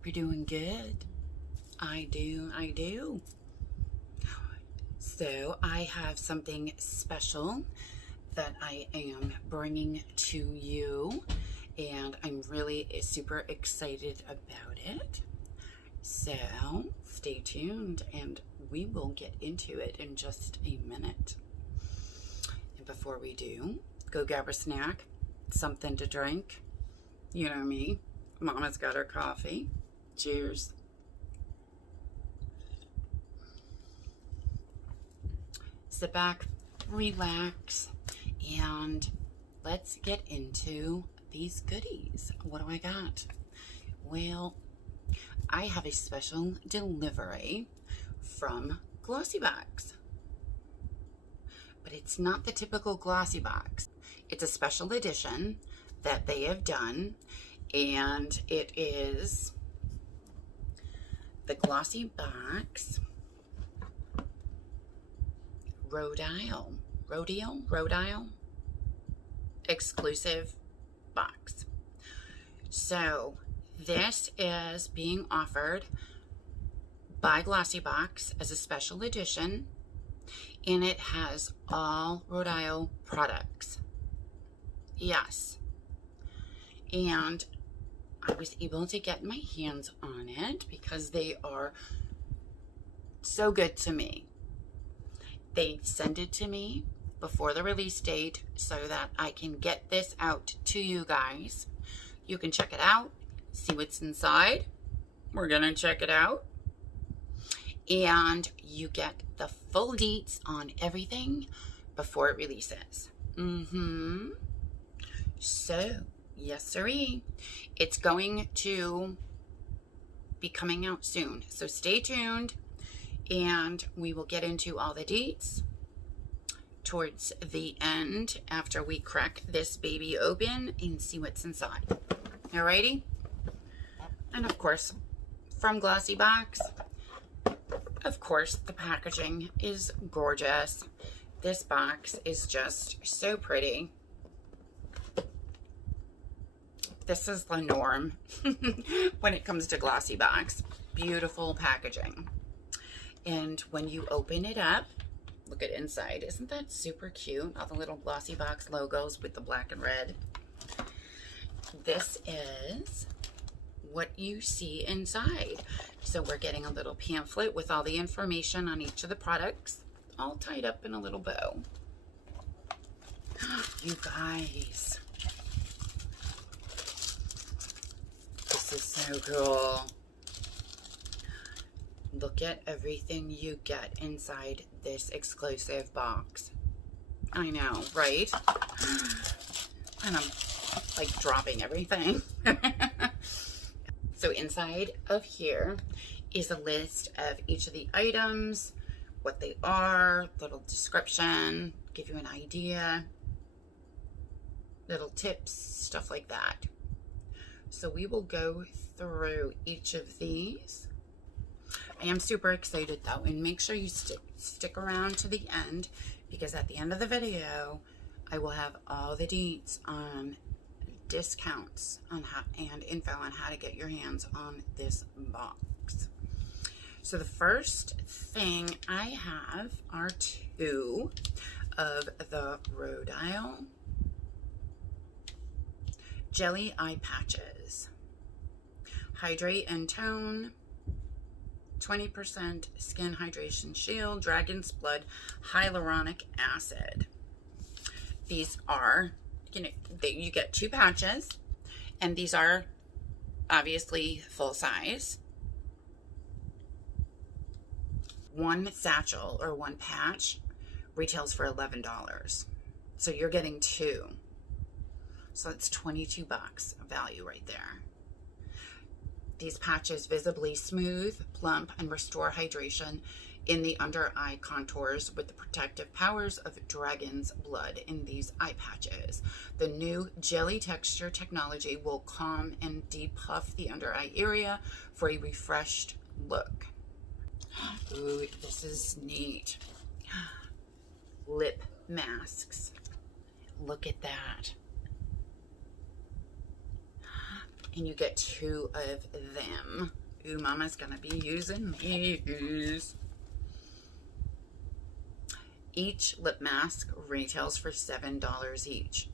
Hope you're doing good. I do. So I have something special that I am bringing to you, and I'm really super excited about it. So stay tuned and we will get into it in just a minute. And before we do, go grab a snack, something to drink. You know me, Mama's got her coffee. Cheers. Sit back, relax, and let's get into these goodies. What do I got? Well, I have a special delivery from Glossybox. But it's not the typical Glossybox. It's a special edition that they have done, and it is the Glossybox Rodial exclusive box. So this is being offered by Glossybox as a special edition, and it has all Rodial products. Yes. And I was able to get my hands on it because they are so good to me. They send it to me before the release date so that I can get this out to you guys. You can check it out, see what's inside. We're gonna check it out. And you get the full deets on everything before it releases. So, yes sirree, it's going to be coming out soon. So stay tuned, and we will get into all the deets towards the end after we crack this baby open and see what's inside. Alrighty? And of course, from Glossybox, of course, the packaging is gorgeous. This box is just so pretty. This is the norm when it comes to Glossybox. Beautiful packaging. And when you open it up, look at inside. Isn't that super cute? All the little Glossybox logos with the black and red. This is what you see inside. So we're getting a little pamphlet with all the information on each of the products, all tied up in a little bow. You guys, this is so cool. Look at everything you get inside this exclusive box. I know, right? And I'm like dropping everything. So inside of here is a list of each of the items, what they are, little description, give you an idea, little tips, stuff like that. So we will go through each of these. I am super excited though, and make sure you stick around to the end, because at the end of the video I will have all the deets on discounts on how, and info on how to get your hands on this box. So the first thing I have are two of the Rodial jelly eye patches. Hydrate and tone, 20% skin hydration shield, dragon's blood hyaluronic acid. These are, you get two patches, and these are obviously full size. One satchel or one patch retails for $11. So you're getting two. So it's 22 bucks value right there. These patches visibly smooth, plump, and restore hydration in the under eye contours with the protective powers of dragon's blood in these eye patches. The new jelly texture technology will calm and depuff the under eye area for a refreshed look. Ooh, this is neat. Lip masks. Look at that. and you get 2 of them. Ooh, Mama's gonna be using these. Each lip mask retails for $7 each.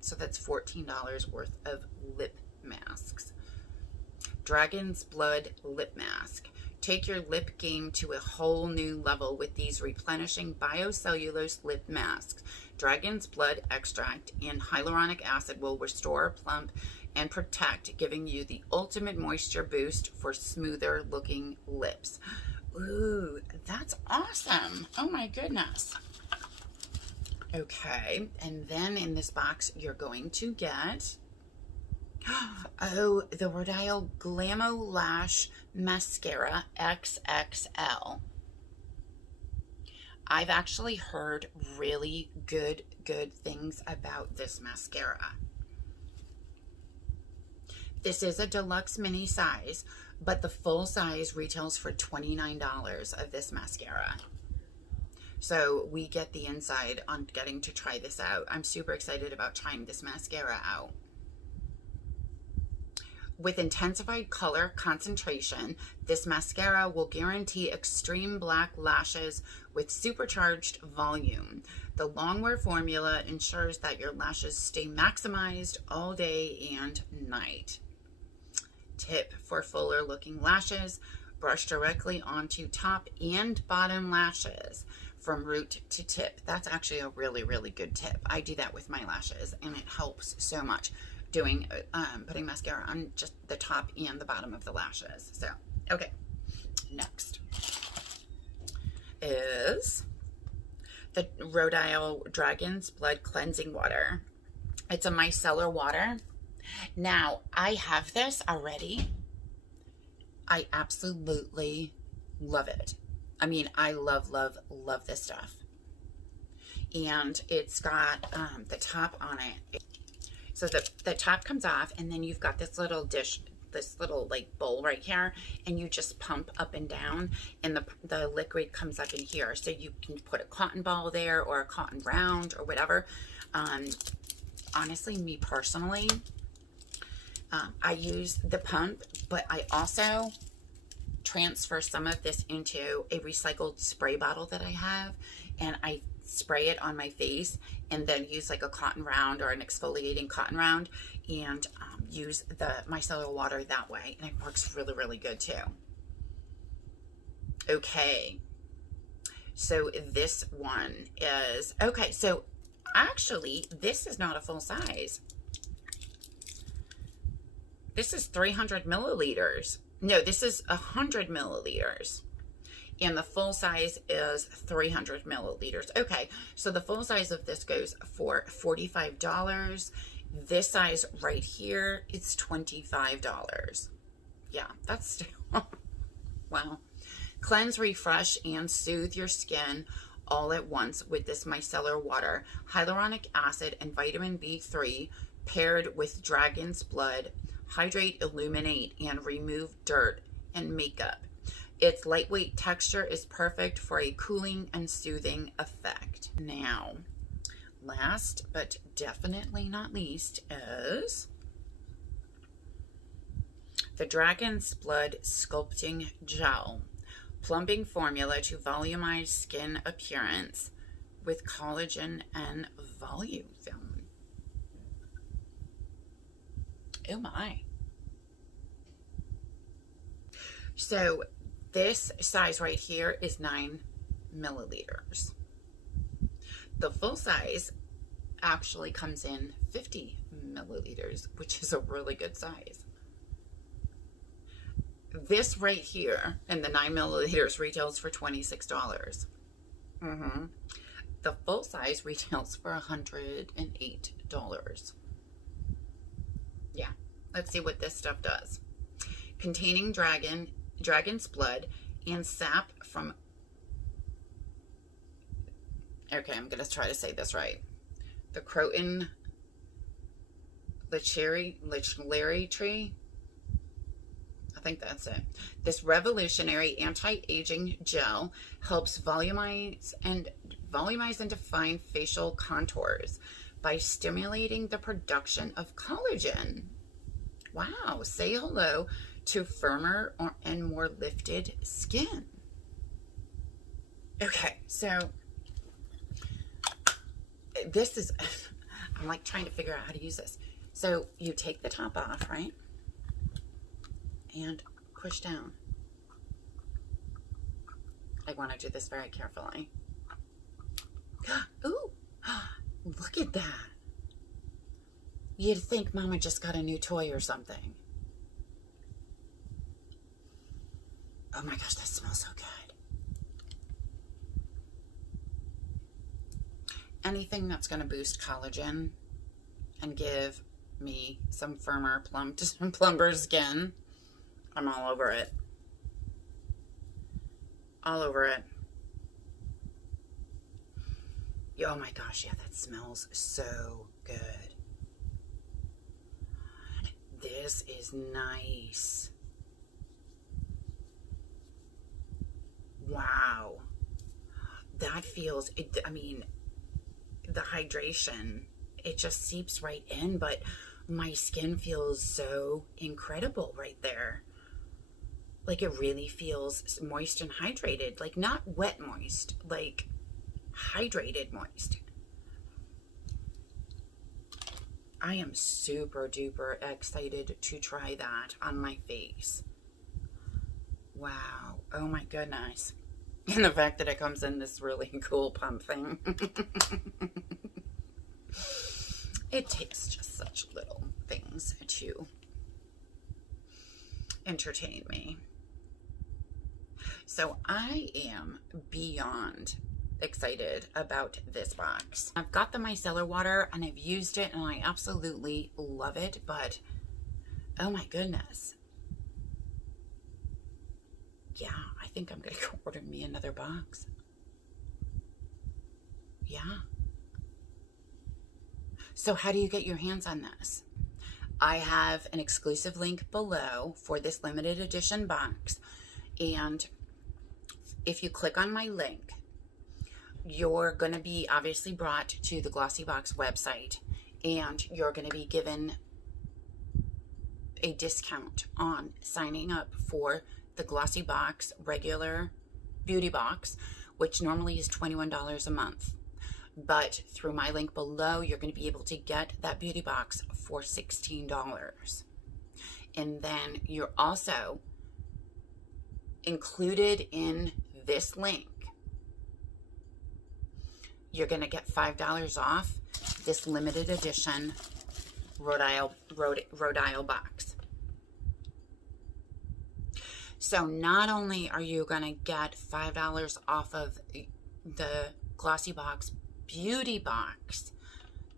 So that's $14 worth of lip masks. Dragon's Blood Lip Mask. Take your lip game to a whole new level with these replenishing biocellulose lip masks. Dragon's blood extract and hyaluronic acid will restore, plump, and protect, giving you the ultimate moisture boost for smoother looking lips. Ooh, that's awesome. Oh my goodness. Okay, and then in this box you're going to get, oh, the Rodial Glamo Lash Mascara XXL. I've actually heard really good things about this mascara. This is a deluxe mini size, but the full size retails for $29 of this mascara. So we get the inside on getting to try this out. I'm super excited about trying this mascara out. With intensified color concentration, this mascara will guarantee extreme black lashes with supercharged volume. The longwear formula ensures that your lashes stay maximized all day and night. Tip for fuller looking lashes: brush directly onto top and bottom lashes from root to tip. That's actually a really good tip. I do that with my lashes and it helps so much. Doing putting mascara on just the top and the bottom of the lashes. So okay, next is the Rodial Dragon's Blood Cleansing Water. It's a micellar water. Now I have this already. I absolutely love it. I mean, I love this stuff. And it's got the top on it. So the top comes off, and then you've got this little dish, this little like bowl right here, and you just pump up and down, and the liquid comes up in here. So you can put a cotton ball there or a cotton round or whatever. Honestly, me personally, I use the pump, but I also transfer some of this into a recycled spray bottle that I have, and I spray it on my face and then use like a cotton round or an exfoliating cotton round and use the micellar water that way, and it works really good too. Okay, so this one is, okay, so actually this is not a full size. This is 300 milliliters. No, this is 100 milliliters. And the full size is 300 milliliters. Okay, so the full size of this goes for $45. This size right here is $25. Yeah, that's still, wow. Cleanse, refresh, and soothe your skin all at once with this micellar water, hyaluronic acid, and vitamin B3 paired with dragon's blood. Hydrate, illuminate, and remove dirt and makeup. Its lightweight texture is perfect for a cooling and soothing effect. Now, last but definitely not least is the Dragon's Blood Sculpting Gel. Plumping formula to volumize skin appearance with collagen and volume film. Oh my. So this size right here is 9 milliliters. The full size actually comes in 50 milliliters, which is a really good size. This right here in the 9 milliliters retails for $26. The full size retails for $108. Yeah, let's see what this stuff does. Containing dragon's blood and sap from, okay, I'm going to try to say this right. The Croton Lecheri tree. I think that's it. This revolutionary anti-aging gel helps volumize and define facial contours by stimulating the production of collagen. Wow, say hello to firmer and more lifted skin. Okay, so this is, I'm like trying to figure out how to use this. So you take the top off, right? And push down. I want to do this very carefully. Ooh, look at that. You'd think Mama just got a new toy or something. Oh my gosh, that smells so good. Anything that's going to boost collagen and give me some firmer, plumper skin, I'm all over it. All over it. Oh my gosh, yeah, that smells so good. This is nice. Wow. That feels, I mean, the hydration, it just seeps right in, but my skin feels so incredible right there. Like it really feels moist and hydrated, like not wet moist, like hydrated moist. I am super duper excited to try that on my face. Wow. Oh my goodness. And the fact that it comes in this really cool pump thing. It takes just such little things to entertain me. So I am beyond excited about this box. I've got the micellar water and I've used it and I absolutely love it, but oh my goodness. Yeah, I think I'm gonna go order me another box. Yeah. So how do you get your hands on this? I have an exclusive link below for this limited edition box, and if you click on my link, you're going to be obviously brought to the Glossybox website, and you're going to be given a discount on signing up for the Glossybox regular beauty box, which normally is $21 a month. But through my link below, you're going to be able to get that beauty box for $16. And then you're also included in this link. You're going to get $5 off this limited edition Rodial box. So not only are you going to get $5 off of the Glossybox beauty box,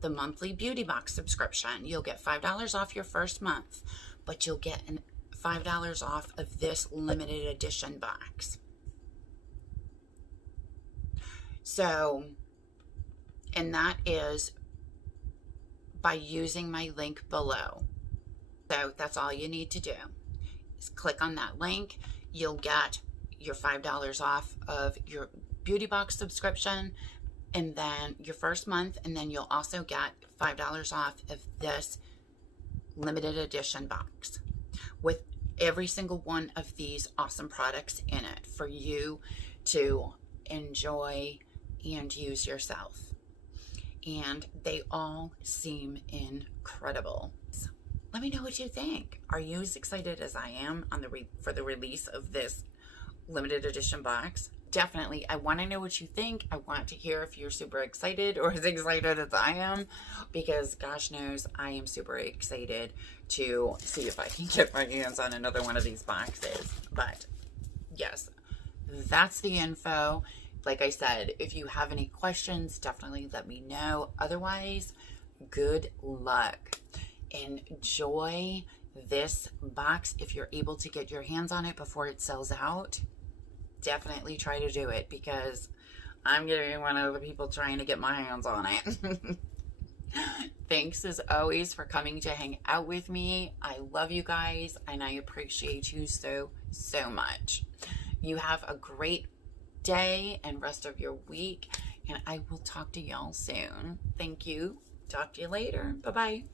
the monthly beauty box subscription, you'll get $5 off your first month, but you'll get $5 off of this limited edition box. So, and that is by using my link below. So that's all you need to do. Just click on that link. You'll get your $5 off of your beauty box subscription and then your first month, and then you'll also get $5 off of this limited edition box with every single one of these awesome products in it for you to enjoy and use yourself. And they all seem incredible. So let me know what you think. Are you as excited as I am on for the release of this limited edition box? Definitely, I want to know what you think. I want to hear if you're super excited or as excited as I am, because gosh knows I am super excited to see if I can get my hands on another one of these boxes. But yes, that's the info. Like I said, if you have any questions, definitely let me know. Otherwise, good luck. Enjoy this box. If you're able to get your hands on it before it sells out, definitely try to do it, because I'm going to be one of the people trying to get my hands on it. Thanks as always for coming to hang out with me. I love you guys and I appreciate you so much. You have a great day and rest of your week, and I will talk to y'all soon. Thank you. Talk to you later. Bye-bye.